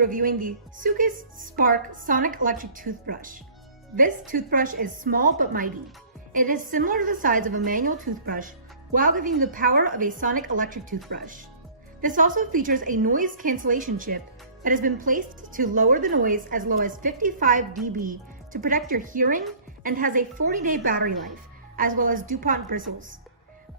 Reviewing the Soocas Spark Sonic Electric Toothbrush. This toothbrush is small but mighty. It is similar to the size of a manual toothbrush while giving the power of a sonic electric toothbrush. This also features a noise cancellation chip that has been placed to lower the noise as low as 55 dB to protect your hearing and has a 40-day battery life, as well as DuPont bristles.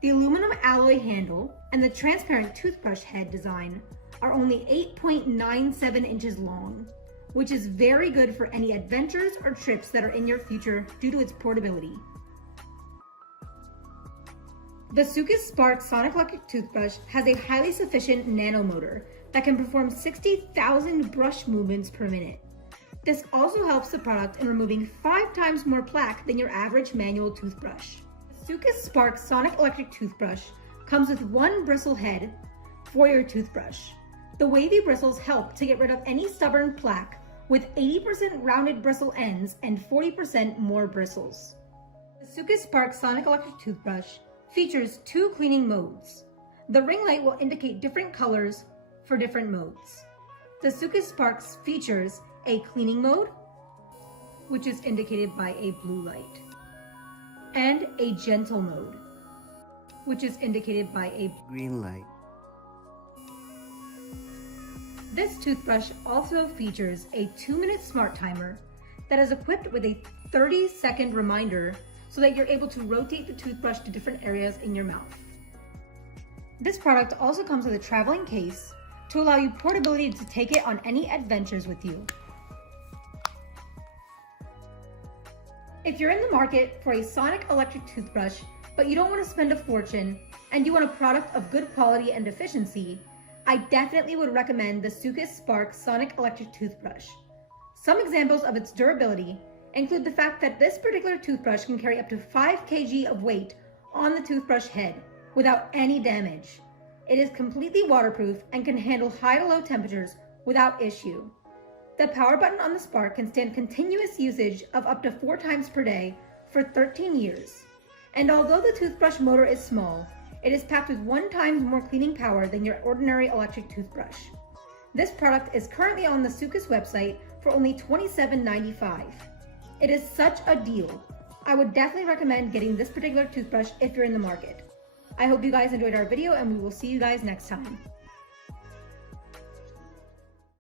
The aluminum alloy handle and the transparent toothbrush head design are only 8.97 inches long, which is very good for any adventures or trips that are in your future due to its portability. The Soocas Spark Sonic Electric Toothbrush has a highly sufficient nano motor that can perform 60,000 brush movements per minute. This also helps the product in removing 5 times more plaque than your average manual toothbrush. The Soocas Spark Sonic Electric Toothbrush comes with 1 bristle head for your toothbrush. The wavy bristles help to get rid of any stubborn plaque with 80% rounded bristle ends and 40% more bristles. The Soocas Spark Sonic Electric Toothbrush features 2 cleaning modes. The ring light will indicate different colors for different modes. The Soocas Spark features a cleaning mode, which is indicated by a blue light, and a gentle mode, which is indicated by a green light. This toothbrush also features a 2-minute smart timer that is equipped with a 30-second reminder so that you're able to rotate the toothbrush to different areas in your mouth. This product also comes with a traveling case to allow you portability to take it on any adventures with you. If you're in the market for a sonic electric toothbrush, but you don't want to spend a fortune and you want a product of good quality and efficiency, I definitely would recommend the Soocas Spark Sonic Electric Toothbrush. Some examples of its durability include the fact that this particular toothbrush can carry up to 5 kg of weight on the toothbrush head without any damage. It is completely waterproof and can handle high to low temperatures without issue. The power button on the Spark can stand continuous usage of up to 4 times per day for 13 years. And although the toothbrush motor is small, it is packed with 1 times more cleaning power than your ordinary electric toothbrush. This product is currently on the Soocas website for only $27.95. It is such a deal. I would definitely recommend getting this particular toothbrush if you're in the market. I hope you guys enjoyed our video and we will see you guys next time.